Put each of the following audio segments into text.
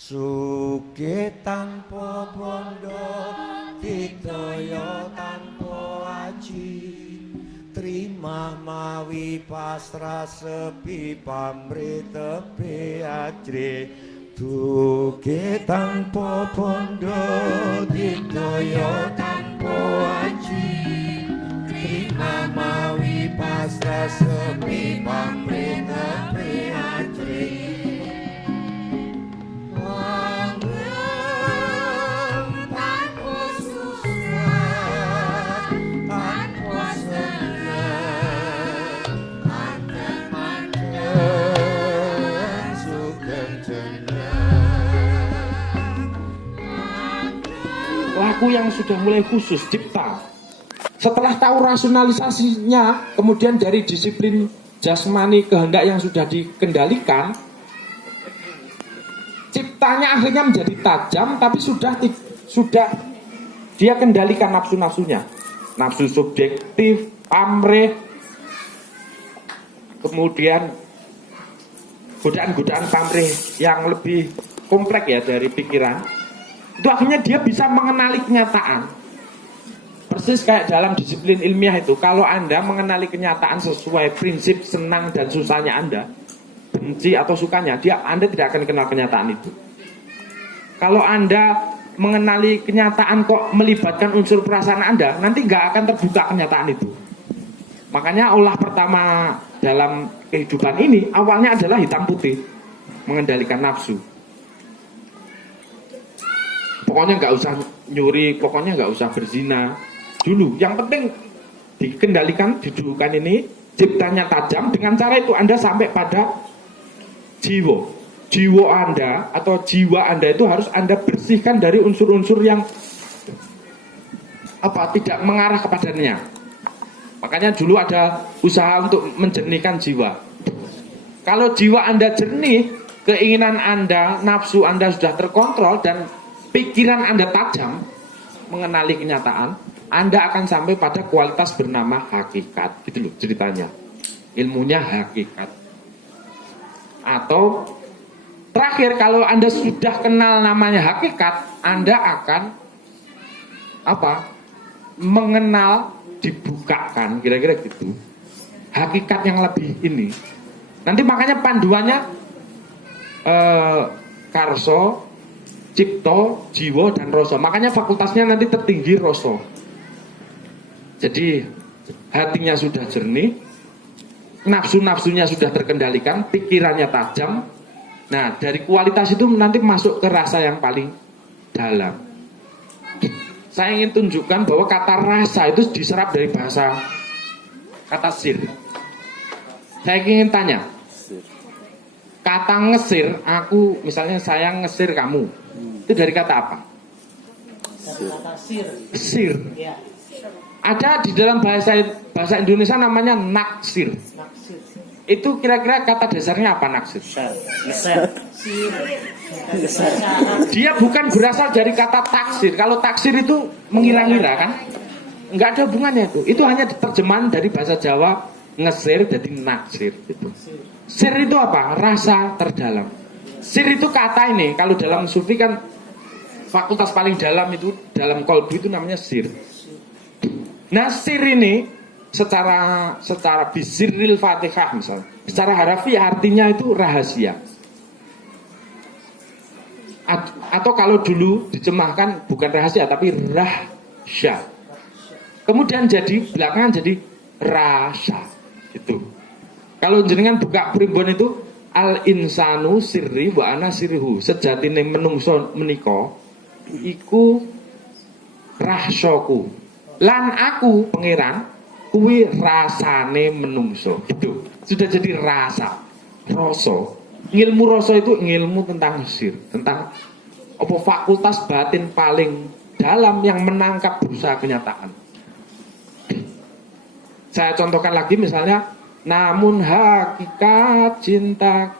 Sugih tanpa bondo, didaya tanpa aji, trimah mawi pasrah sepi pamrih tepi ajri. Sugih tanpa bondo, didaya tanpa aji, trimah mawi pasrah sepi pamrih tepi ajri. Laku yang sudah mulai khusus cipta. Setelah tahu rasionalisasinya, kemudian dari disiplin jasmani kehendak yang sudah dikendalikan, ciptanya akhirnya menjadi tajam, tapi sudah dia kendalikan nafsu-nafsunya, nafsu subjektif, pamrih, kemudian godaan-godaan pamrih yang lebih kompleks ya dari pikiran. Itu akhirnya dia bisa mengenali kenyataan. Persis kayak dalam disiplin ilmiah itu, kalau Anda mengenali kenyataan sesuai prinsip senang dan susahnya Anda, benci atau sukanya, Anda tidak akan kenal kenyataan itu. Kalau Anda mengenali kenyataan kok melibatkan unsur perasaan Anda, nanti nggak akan terbuka kenyataan itu. Makanya olah pertama dalam kehidupan ini awalnya adalah hitam putih, mengendalikan nafsu. Pokoknya nggak usah nyuri, pokoknya nggak usah berzina dulu. Yang penting dikendalikan, didudukan ini, ciptanya tajam. Dengan cara itu Anda sampai pada jiwa Anda atau jiwa Anda itu harus Anda bersihkan dari unsur-unsur yang tidak mengarah kepadanya. Makanya dulu ada usaha untuk menjernihkan jiwa. Kalau jiwa Anda jernih, keinginan Anda, nafsu Anda sudah terkontrol dan pikiran Anda tajam mengenali kenyataan, Anda akan sampai pada kualitas bernama hakikat. Gitu loh ceritanya. Ilmunya hakikat. Atau terakhir, kalau Anda sudah kenal namanya hakikat, Anda akan mengenal, dibukakan, kira-kira gitu. Hakikat yang lebih ini. Nanti makanya panduannya karso, cipto, jiwa, dan roso. Makanya fakultasnya nanti tertinggi roso. Jadi hatinya sudah jernih, nafsu-nafsunya sudah terkendalikan, pikirannya tajam. Nah, dari kualitas itu nanti masuk ke rasa yang paling dalam. Saya ingin tunjukkan bahwa kata rasa itu diserap dari bahasa kata sir. Saya ingin tanya, kata ngesir, misalnya saya ngesir kamu, itu dari kata apa? Kata sir. Sir. Ya. Ada di dalam bahasa Indonesia namanya naksir. Naksir. Itu kira-kira kata dasarnya apa naksir? Sir. Dia bukan berasal dari kata taksir. Kalau taksir itu mengira-ngira kan? Enggak ada hubungannya itu. Itu hanya terjemahan dari bahasa Jawa ngesir jadi naksir gitu. Sir itu apa? Rasa terdalam. Sir itu kata ini, kalau dalam sufi kan fakultas paling dalam itu, dalam kolbu itu namanya sir. Nah, sir ini secara bisiril fatihah misalnya, secara harafiah artinya itu rahasia. Atau kalau dulu dicemahkan bukan rahasia tapi rahsya. Kemudian jadi belakangan jadi rasa itu. Kalau jenengan buka primbon itu al insanu sirri wa ana sirrihu, sejatine menungso menika iku rahsaku lan aku pangeran kuwi rasane menungso. Itu sudah jadi rasa, rasa. Ilmu rasa itu ilmu tentang sir, tentang fakultas batin paling dalam yang menangkap berusaha kenyataan. Saya contohkan lagi misalnya, namun hakikat cinta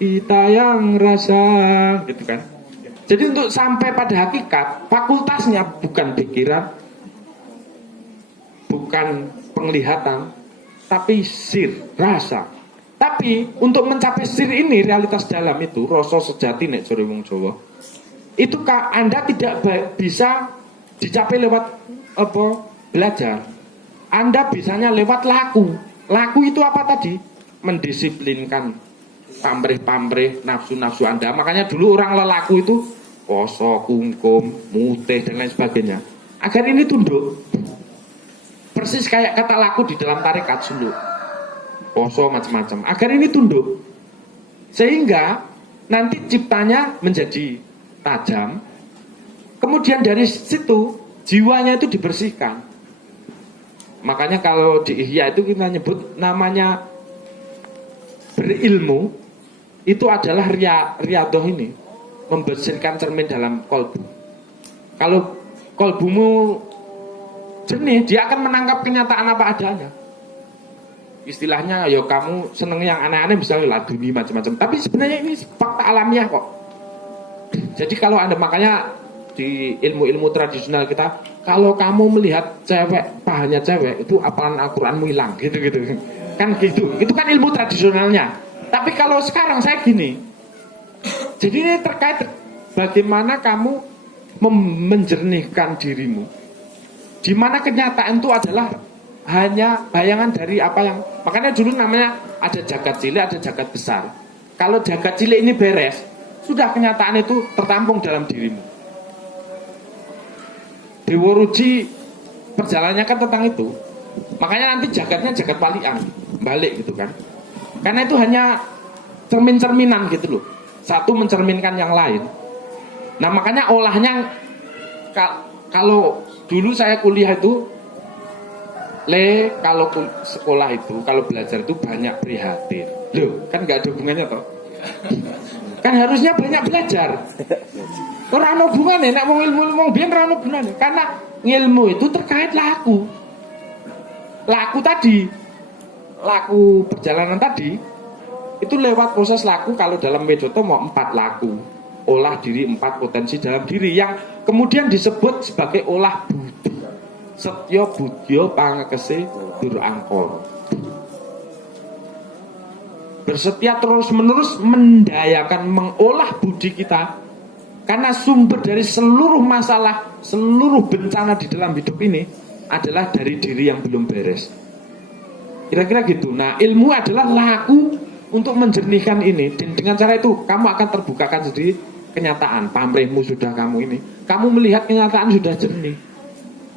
kita yang rasa, gitu kan. Jadi untuk sampai pada hakikat, fakultasnya bukan pikiran, bukan penglihatan, tapi sir, rasa. Tapi untuk mencapai sir ini, realitas dalam itu, rasa sejati nek jare wong Jawa, itu Anda tidak bisa dicapai lewat apa? Belajar. Anda bisanya lewat laku. Laku itu apa tadi? Mendisiplinkan pamrih-pamrih nafsu-nafsu Anda. Makanya dulu orang lelaku itu poso, kungkum, mutih dan lain sebagainya. Agar ini tunduk. Persis kayak kata laku di dalam tarekat suluk. Poso macam-macam. Agar ini tunduk. Sehingga nanti ciptanya menjadi tajam. Kemudian dari situ jiwanya itu dibersihkan. Makanya kalau di Ihya itu kita nyebut namanya berilmu. Itu adalah riadoh ini, membersihkan cermin dalam kolbu. Kalau kolbumu jernih, dia akan menangkap kenyataan apa adanya. Istilahnya, ya kamu seneng yang aneh-aneh, misalnya laduni macam-macam. Tapi sebenarnya ini fakta alamiah kok. Jadi kalau Anda, makanya di ilmu-ilmu tradisional kita, kalau kamu melihat cewek, pahanya cewek, itu apalan Al-Quranmu hilang, gitu-gitu. Kan gitu, itu kan ilmu tradisionalnya. Tapi kalau sekarang saya gini, jadi ini terkait bagaimana kamu menjernihkan dirimu, di mana kenyataan itu adalah hanya bayangan dari apa yang, makanya dulu namanya ada jagat cilik, ada jagat besar. Kalau jagat cilik ini beres, sudah kenyataan itu tertampung dalam dirimu. Dewa Ruci perjalanannya kan tentang itu. Makanya nanti jagatnya jagat walian, balik gitu kan. Karena itu hanya cermin-cerminan gitu loh. Satu mencerminkan yang lain. Nah makanya olahnya, kalau dulu saya kuliah itu, kalau sekolah itu, kalau belajar itu banyak prihatin. Loh, kan gak ada hubungannya toh. Kan harusnya banyak belajar. Ora ono hubungane nek wong ilmu biyen ora ono hubungane. Karena ilmu itu terkait laku. Laku tadi, laku perjalanan tadi itu lewat proses laku. Kalau dalam Wedoto mau 4 laku. Olah diri 4 potensi dalam diri yang kemudian disebut sebagai olah budi. Setya budya pangekese dur angkara. Bersetia terus menerus mendayakan mengolah budi kita. Karena sumber dari seluruh masalah, seluruh bencana di dalam hidup ini adalah dari diri yang belum beres. Kira-kira gitu. Nah, ilmu adalah laku untuk menjernihkan ini. Dan dengan cara itu kamu akan terbukakan sendiri kenyataan. Pamrihmu sudah kamu ini. Kamu melihat kenyataan sudah jernih.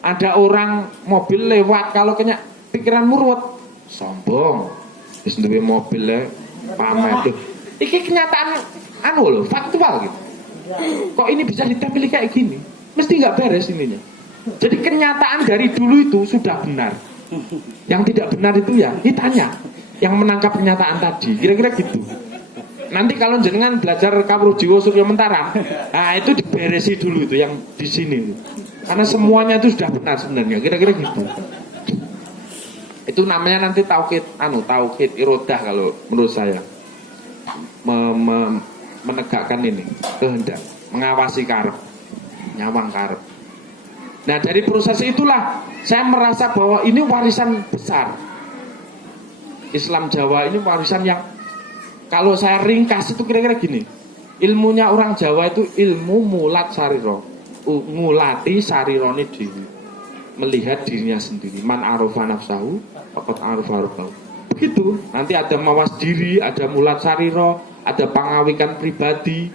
Ada orang mobil lewat, kalau kena pikiranmu ruwet, sombong. Wis duwe mobil pamer tuh. Iki kenyataan loh, faktual gitu. Kok ini bisa ditempeli kayak gini? Mesti nggak beres ininya. Jadi kenyataan dari dulu itu sudah benar. Yang tidak benar itu ya kitanya yang menangkap kenyataan tadi. Kira-kira gitu. Nanti kalau jenengan belajar Kawruh Jiwa Surya Mentara, nah itu diberesi dulu itu yang di sini. Karena semuanya itu sudah benar sebenarnya. Kira-kira gitu. Itu namanya nanti tauhid irodah kalau menurut saya. Menegakkan ini kehendak, mengawasi karep, nyawang karep. Nah dari proses itulah saya merasa bahwa ini warisan besar. Islam Jawa ini warisan yang kalau saya ringkas itu kira-kira gini. Ilmunya orang Jawa itu ilmu mulat sariro, ngulati sarirone diri, melihat dirinya sendiri. Man arofa nafsahu, faqad arofa rabbahu. Begitu. Nanti ada mawas diri, ada mulat sariro, ada pengawikan pribadi,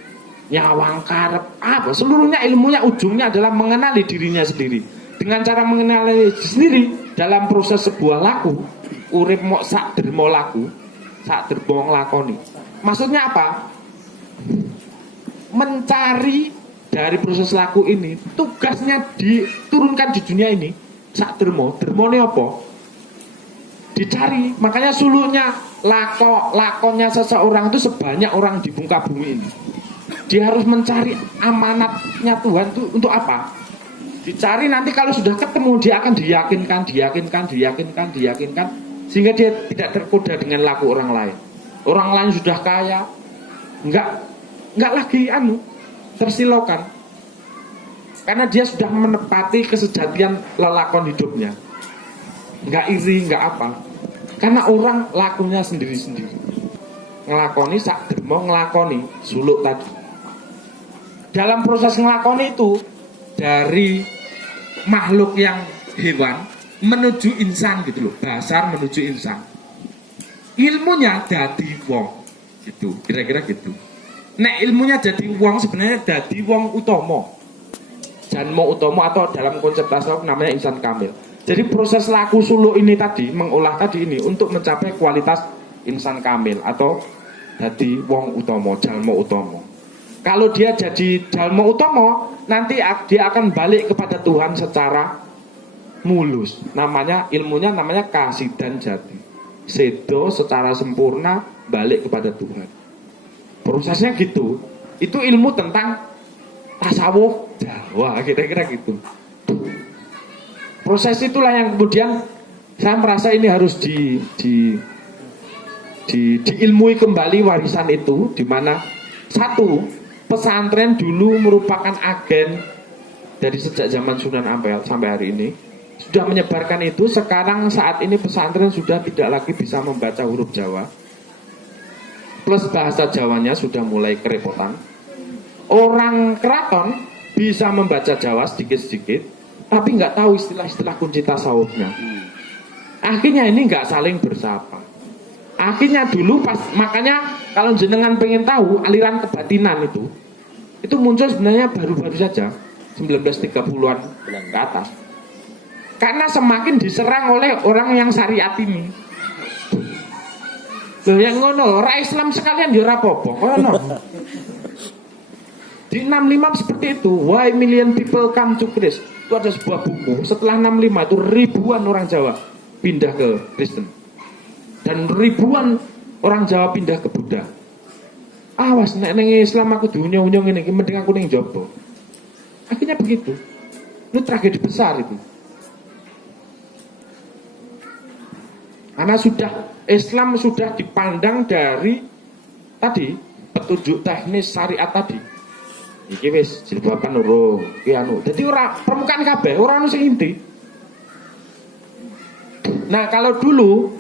nyawang karep, apa seluruhnya ilmunya ujungnya adalah mengenali dirinya sendiri. Dengan cara mengenali sendiri dalam proses sebuah laku, urip mok sak dermo laku, sak dermo nglakoni. Maksudnya apa? Mencari dari proses laku ini, tugasnya diturunkan di dunia ini sak dermo. Dermone apa? Dicari. Makanya suluknya lakonnya seseorang itu sebanyak orang di muka bumi ini. Dia harus mencari amanatnya Tuhan itu untuk apa? Dicari, nanti kalau sudah ketemu dia akan diyakinkan sehingga dia tidak tergoda dengan laku orang lain. Orang lain sudah kaya, enggak lagi tersilokan. Karena dia sudah menepati kesejatian lelakon hidupnya. Enggak iri, enggak apa. Karena orang lakunya sendiri-sendiri. ngelakoni sak dermo ngelakoni suluk tadi. Dalam proses ngelakoni itu dari makhluk yang hewan menuju insan gitu loh, dasar menuju insan. Ilmunya dadi wong gitu, kira-kira gitu. Nek ilmunya jadi wong sebenarnya dadi wong utama. Janmo utama atau dalam konsep tasawuf namanya insan kamil. Jadi proses laku suluk ini tadi, mengolah tadi ini untuk mencapai kualitas insan kamil atau jadi wong utama, jalmo utama. Kalau dia jadi jalmo utama, nanti dia akan balik kepada Tuhan secara mulus. Namanya ilmunya namanya kasidan jati. Sedo secara sempurna balik kepada Tuhan. Prosesnya gitu. Itu ilmu tentang tasawuf Jawa, kira-kira gitu. Proses itulah yang kemudian saya merasa ini harus diilmui kembali warisan itu, di mana satu, pesantren dulu merupakan agen dari sejak zaman Sunan Ampel sampai hari ini sudah menyebarkan itu. Sekarang saat ini pesantren sudah tidak lagi bisa membaca huruf Jawa, plus bahasa Jawanya sudah mulai kerepotan. Orang keraton bisa membaca Jawa sedikit-sedikit, tapi nggak tahu istilah-istilah kunci tasawufnya. Akhirnya ini nggak saling bersapa. Akhirnya dulu pas, makanya kalau jenengan pengen tahu aliran kebatinan itu muncul sebenarnya baru-baru saja 1930-an ke atas. Karena semakin diserang oleh orang yang syariat ini. Loh yang ngono, orang Islam sekalian ya ora apa-apa. Kono. Di 65 seperti itu, Why Million People Come to Christ. Itu ada sebuah buku. Setelah 65 itu ribuan orang Jawa pindah ke Kristen. Dan ribuan orang Jawa pindah ke Buddha. Awas nek ning Islam aku diunyong-unyong ini, mending aku ning jopo. Akhirnya begitu. Itu tragedi besar itu. Karena Islam sudah dipandang dari tadi petunjuk teknis syariat tadi. Iki wis jilbaban urung, iki anu. Dadi ora permukaan kabeh, ora ono sing inti. Nah, kalau dulu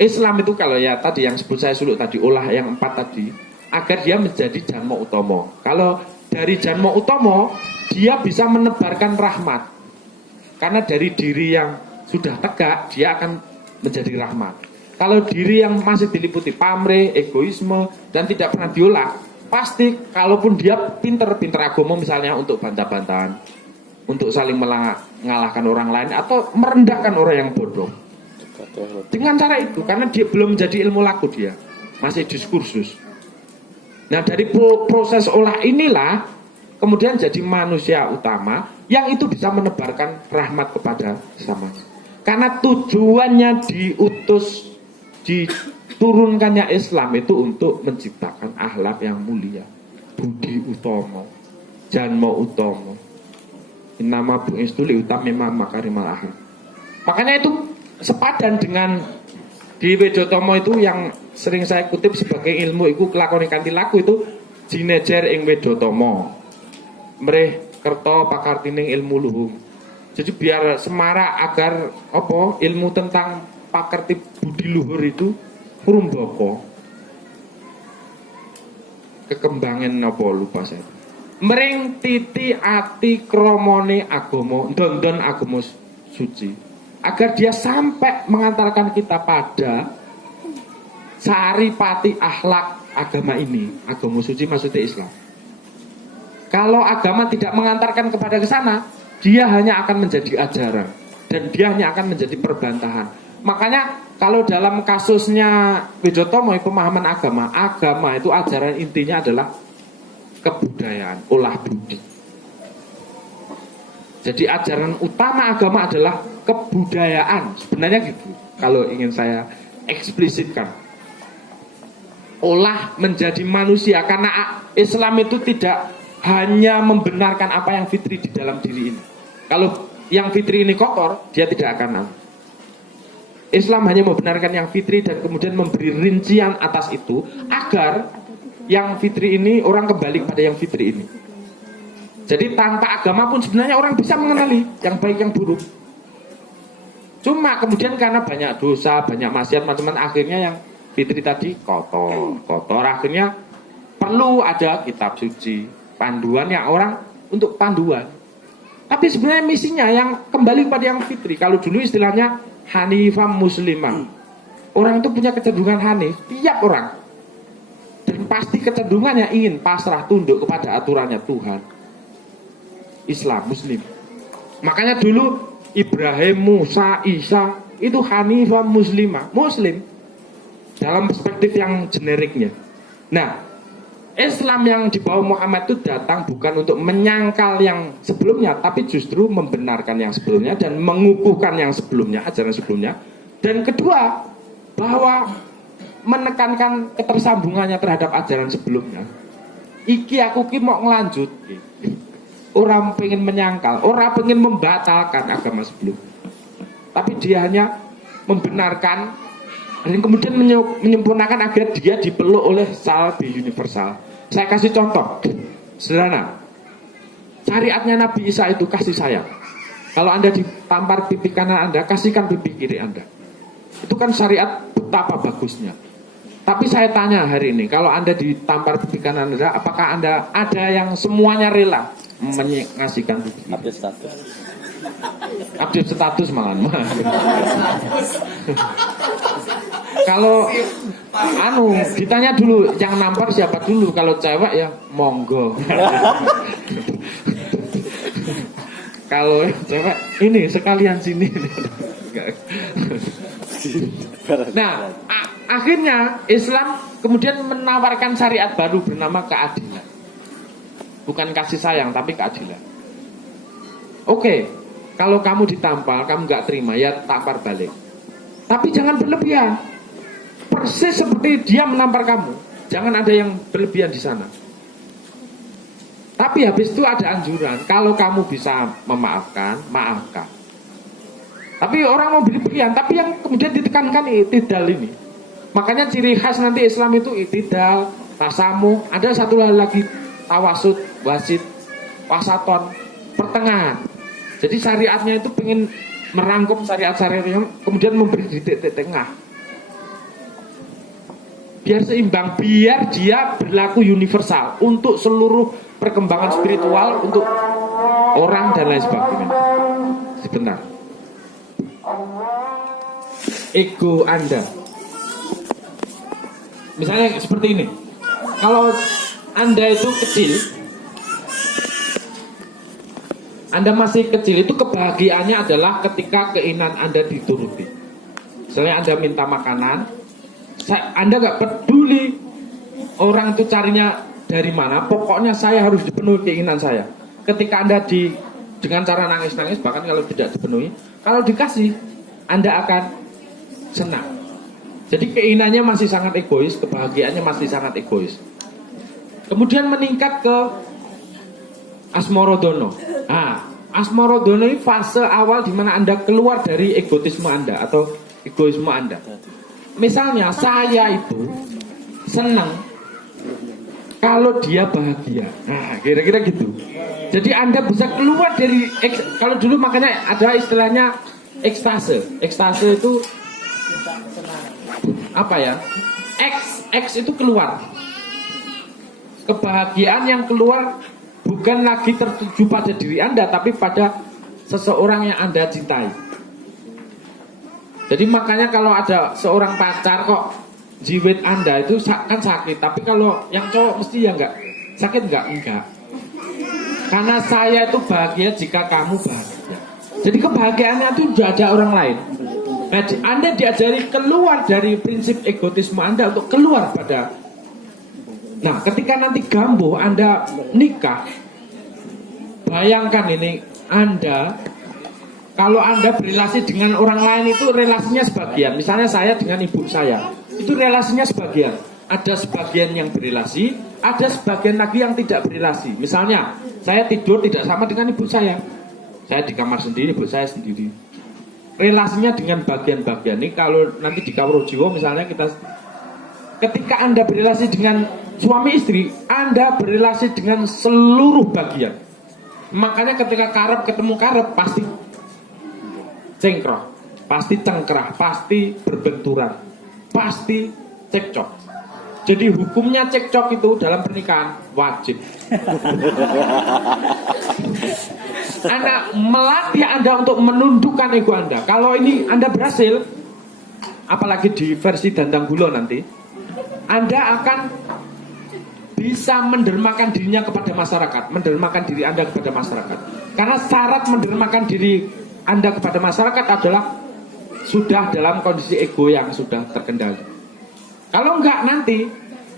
Islam itu kalau ya tadi yang sebut saya suluk tadi, olah yang 4 tadi, agar dia menjadi janmo utama. Kalau dari janmo utama, dia bisa menebarkan rahmat. Karena dari diri yang sudah tegak, dia akan menjadi rahmat. Kalau diri yang masih diliputi pamrih, egoisme, dan tidak pernah diolah, pasti kalaupun dia pinter agama misalnya untuk bantah-bantahan, untuk saling mengalahkan orang lain, atau merendahkan orang yang bodoh. Dengan cara itu, karena dia belum menjadi ilmu laku, dia masih diskursus. Nah, dari proses olah inilah kemudian jadi manusia utama yang itu bisa menebarkan rahmat kepada sesama. Karena tujuannya diturunkannya Islam itu untuk menciptakan akhlak yang mulia, budi utomo, janmo utomo, nama bu istuli utami makarimal akhlak. Makanya itu sepadan dengan di Wedotomo itu yang sering saya kutip sebagai ilmu iku kelakoni kanthi laku itu jinejer ing Wedotomo mreh kerto pakartining ilmu luhung. Jadi biar semarak agar apa ilmu tentang pakerti budi luhur itu rumbaka. Kekembangan apa lupa saya. Mring titi ati kromone agama, ndon-ndon agama suci. Agar dia sampai mengantarkan kita pada saripati akhlak agama ini. Agama suci maksudnya Islam. Kalau agama tidak mengantarkan kepada ke sana, dia hanya akan menjadi ajaran dan dia hanya akan menjadi perbantahan. Makanya kalau dalam kasusnya Wedotomo pemahaman agama itu ajaran intinya adalah kebudayaan, olah budi. Jadi ajaran utama agama adalah kebudayaan. Sebenarnya gitu. Kalau ingin saya eksplisitkan. Olah menjadi manusia. Karena Islam itu tidak hanya membenarkan apa yang fitri di dalam diri ini. Kalau yang fitri ini kotor, dia tidak akan. Islam hanya membenarkan yang fitri dan kemudian memberi rincian atas itu agar yang fitri ini orang kembali kepada yang fitri ini. Jadi tanpa agama pun sebenarnya orang bisa mengenali yang baik yang buruk. Cuma kemudian karena banyak dosa, banyak maksiat, teman-teman, akhirnya yang Fitri tadi kotor. Akhirnya perlu ada kitab suci, panduan yang orang untuk panduan. Tapi sebenarnya misinya yang kembali kepada yang fitri. Kalau dulu istilahnya Hanifah Muslimah. Orang itu punya kecenderungan hanif, tiap orang. Dan pasti kecenderungannya ingin pasrah tunduk kepada aturannya Tuhan. Islam, Muslim. Makanya dulu Ibrahim, Musa, Isa itu Hanifah Muslimah, Muslim. Dalam perspektif yang generiknya. Nah, Islam yang dibawa Muhammad itu datang bukan untuk menyangkal yang sebelumnya, tapi justru membenarkan yang sebelumnya dan mengukuhkan yang sebelumnya, ajaran sebelumnya. Dan kedua, bahwa menekankan ketersambungannya terhadap ajaran sebelumnya. Iki aku ki mau ngelanjut. Orang pengen menyangkal, orang pengen membatalkan agama sebelum. Tapi dia hanya membenarkan dan kemudian menyempurnakan agar dia dipeluk oleh salbi universal. Saya kasih contoh sederhana. Syariatnya Nabi Isa itu kasih sayang. Kalau Anda ditampar pipi kanan Anda, kasihkan pipi kiri Anda. Itu kan syariat betapa bagusnya. Tapi saya tanya hari ini, kalau Anda ditampar pipi kanan Anda, apakah Anda ada yang semuanya rela mengasihkan pipi? Update status malah. Kalau ditanya dulu yang nampar siapa dulu. Kalau cewek ya monggo. Kalau cewek ini sekalian sini. Nah, akhirnya Islam kemudian menawarkan syariat baru bernama keadilan. Bukan kasih sayang tapi keadilan. Oke, kalau kamu ditampar, kamu nggak terima, ya tampar balik. Tapi jangan berlebihan. Persis seperti dia menampar kamu. Jangan ada yang berlebihan di sana. Tapi habis itu ada anjuran. Kalau kamu bisa memaafkan, maafkan. Tapi orang mau berlebihan. Tapi yang kemudian ditekankan itidal ini. Makanya ciri khas nanti Islam itu itidal, tasamuh. Ada satu lagi tawasud, wasit, wasaton, pertengahan. Jadi syariatnya itu pengen merangkum syariat-syariat yang kemudian memberi titik tengah. Biar seimbang, biar dia berlaku universal untuk seluruh perkembangan spiritual, untuk orang dan lain sebagainya. Sebentar. Ego Anda. Misalnya seperti ini. Kalau Anda itu kecil, Anda masih kecil, itu kebahagiaannya adalah ketika keinginan Anda dituruti. Misalnya Anda minta makanan, Anda gak peduli orang itu carinya dari mana, pokoknya saya harus dipenuhi keinginan saya. Ketika Anda dengan cara nangis-nangis, bahkan kalau tidak dipenuhi, kalau dikasih, Anda akan senang. Jadi keinginannya masih sangat egois, kebahagiaannya masih sangat egois. Kemudian meningkat ke Asmorodono. Nah, Asmorodono ini fase awal di mana Anda keluar dari egotisme Anda atau egoisme Anda. Misalnya saya itu senang kalau dia bahagia. Nah, kira-kira gitu. Jadi Anda bisa keluar dari kalau dulu makanya ada istilahnya ekstase. Ekstase itu apa ya? X itu keluar. Kebahagiaan yang keluar bukan lagi tertuju pada diri Anda, tapi pada seseorang yang Anda cintai. Jadi makanya kalau ada seorang pacar kok jiwit Anda itu kan sakit. Tapi kalau yang cowok mesti ya enggak. Sakit enggak? Enggak. Karena saya itu bahagia jika kamu bahagia. Jadi kebahagiaannya itu tidak ada orang lain. Nah, Anda diajari keluar dari prinsip egotisme Anda untuk keluar pada. Nah, ketika nanti gambuh Anda nikah, bayangkan ini Anda, kalau Anda berrelasi dengan orang lain itu relasinya sebagian. Misalnya saya dengan ibu saya, itu relasinya sebagian. Ada sebagian yang berrelasi, ada sebagian lagi yang tidak berrelasi. Misalnya saya tidur tidak sama dengan ibu saya. Saya di kamar sendiri, ibu saya sendiri. Relasinya dengan bagian-bagian ini. Kalau nanti di Kawrujiwo misalnya ketika Anda berrelasi dengan suami istri, Anda berrelasi dengan seluruh bagian. Makanya ketika karep ketemu karep pasti cengkrah, pasti cengkrah, pasti berbenturan, pasti cekcok. Jadi hukumnya cekcok itu dalam pernikahan wajib. Anda melatih Anda untuk menundukkan ego Anda. Kalau ini Anda berhasil, apalagi di versi Dandang Gulo nanti, Anda akan bisa mendermakan dirinya kepada masyarakat, mendermakan diri Anda kepada masyarakat. Karena syarat mendermakan diri Anda kepada masyarakat adalah sudah dalam kondisi ego yang sudah terkendali. Kalau enggak nanti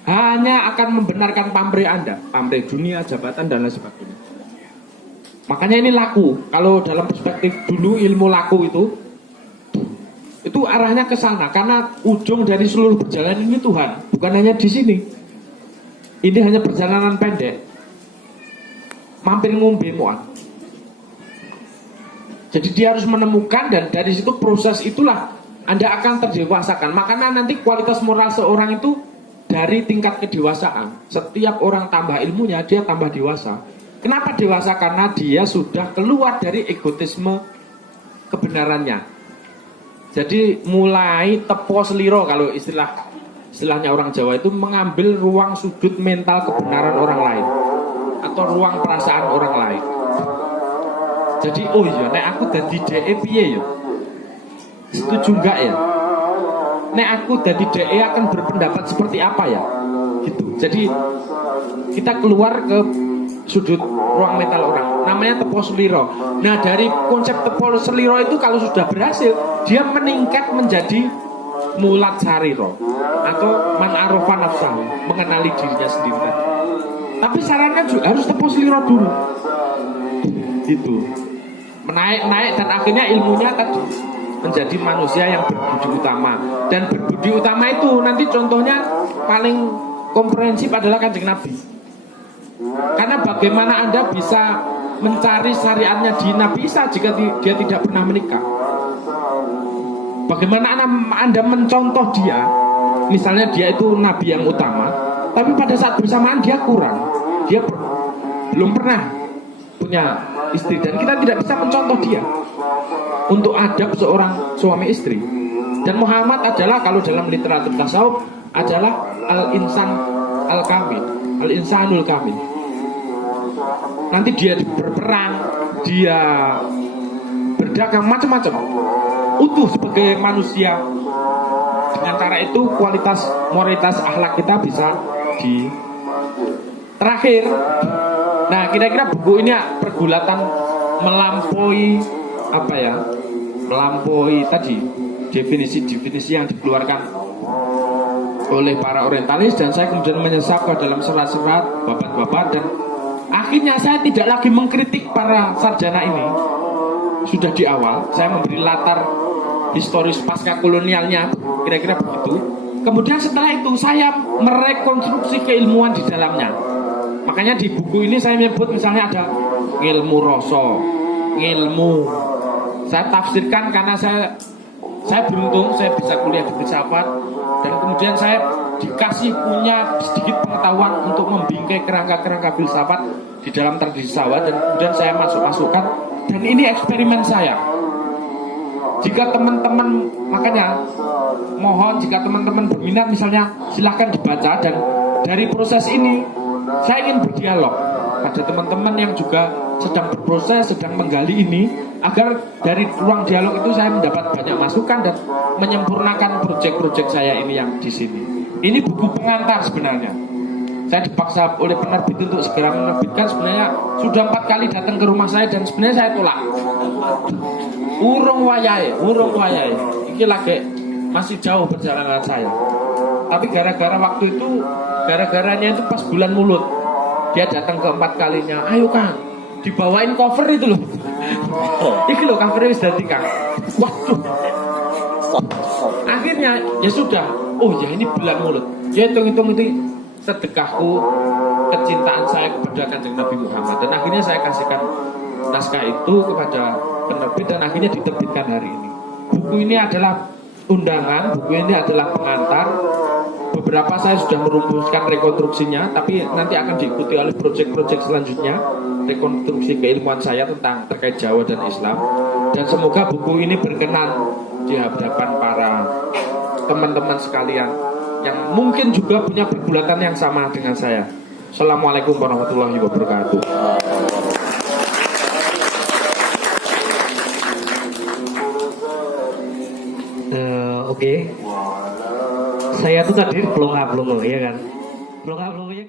hanya akan membenarkan pamrih Anda, pamrih dunia, jabatan dan lain sebagainya. Makanya ini laku. Kalau dalam perspektif dulu ilmu laku itu arahnya ke sana karena ujung dari seluruh perjalanan ini Tuhan, bukan hanya di sini. Ini hanya perjalanan pendek. Mampir ngombe muat. Jadi dia harus menemukan dan dari situ proses itulah Anda akan terdewasakan. Makanya nanti kualitas moral seorang itu dari tingkat kedewasaan. Setiap orang tambah ilmunya, dia tambah dewasa. Kenapa dewasa? Karena dia sudah keluar dari egotisme kebenarannya. Jadi mulai tepo seliro, kalau istilahnya orang Jawa itu mengambil ruang sudut mental kebenaran orang lain atau ruang perasaan orang lain. Jadi oh iya, nek aku dadi DE piye ya? Setuju enggak ya? Nek aku dadi DE akan berpendapat seperti apa ya? Gitu. Jadi kita keluar ke sudut ruang mental orang. Namanya tepo seliro. Nah, dari konsep tepo seliro itu kalau sudah berhasil, dia meningkat menjadi mulat sariro atau man arofa nafsahu, mengenali dirinya sendiri. Tapi sarankan juga harus tepo seliro dulu. Gitu. Menaik dan akhirnya ilmunya tadi menjadi manusia yang berbudi utama. Dan berbudi utama itu nanti contohnya paling komprehensif adalah Kanjeng Nabi. Karena bagaimana Anda bisa mencari syariatnya di Nabi Isa jika dia tidak pernah menikah? Bagaimana Anda mencontoh dia? Misalnya dia itu Nabi yang utama, tapi pada saat bersamaan dia kurang. Dia belum pernah punya istri dan kita tidak bisa mencontoh dia untuk adab seorang suami istri. Dan Muhammad adalah kalau dalam literatur tasawuf adalah al-insan al-kamil, al-insanul kamil. Nanti dia berperang, dia berdagang macam-macam, utuh sebagai manusia. Dengan cara itu kualitas moralitas akhlak kita bisa di terakhir. Nah, kira-kira buku ini pergulatan melampaui apa ya? Melampaui tadi definisi-definisi yang dikeluarkan oleh para orientalis, dan saya kemudian menyesap ke dalam serat-serat babat-babat, dan akhirnya saya tidak lagi mengkritik para sarjana ini. Sudah di awal saya memberi latar historis pasca kolonialnya, kira-kira begitu. Kemudian setelah itu saya merekonstruksi keilmuan di dalamnya. Makanya di buku ini saya menyebut misalnya ada ilmu rasa, ilmu. Saya tafsirkan karena saya beruntung saya bisa kuliah di filsafat, dan kemudian saya dikasih punya sedikit pengetahuan untuk membingkai kerangka-kerangka filsafat di dalam tradisi Jawa, dan kemudian saya masukkan, dan ini eksperimen saya. Jika teman-teman, makanya mohon jika teman-teman berminat misalnya silahkan dibaca, dan dari proses ini saya ingin berdialog pada teman-teman yang juga sedang berproses, sedang menggali ini, agar dari ruang dialog itu saya mendapat banyak masukan dan menyempurnakan proyek-proyek saya ini yang di sini. Ini buku pengantar sebenarnya. Saya dipaksa oleh penerbit untuk segera menerbitkan. Sebenarnya sudah 4 kali datang ke rumah saya dan sebenarnya saya tolak. Urung wayahe. Iki lagi masih jauh perjalanan saya. Tapi gara-gara waktu itu, gara-garanya itu pas bulan Mulut, dia datang ke 4 kalinya. Ayo Kang, dibawain cover itu loh. Iki loh covernya wis dadi Kang. Waduh. Akhirnya ya sudah. Oh ya ini bulan Mulut. Ya hitung-hitung itu sedekahku, kecintaan saya kepada Kanjeng Nabi Muhammad. Dan akhirnya saya kasihkan naskah itu kepada penerbit dan akhirnya diterbitkan hari ini. Buku ini adalah undangan, buku ini adalah pengantar. Beberapa saya sudah merumuskan rekonstruksinya, tapi nanti akan diikuti oleh proyek-proyek selanjutnya, rekonstruksi keilmuan saya tentang terkait Jawa dan Islam. Dan semoga buku ini berkenan di hadapan para teman-teman sekalian yang mungkin juga punya pergulatan yang sama dengan saya. Assalamualaikum warahmatullahi wabarakatuh. Oke. Saya tuh tadi belum ya kan? Belum ya.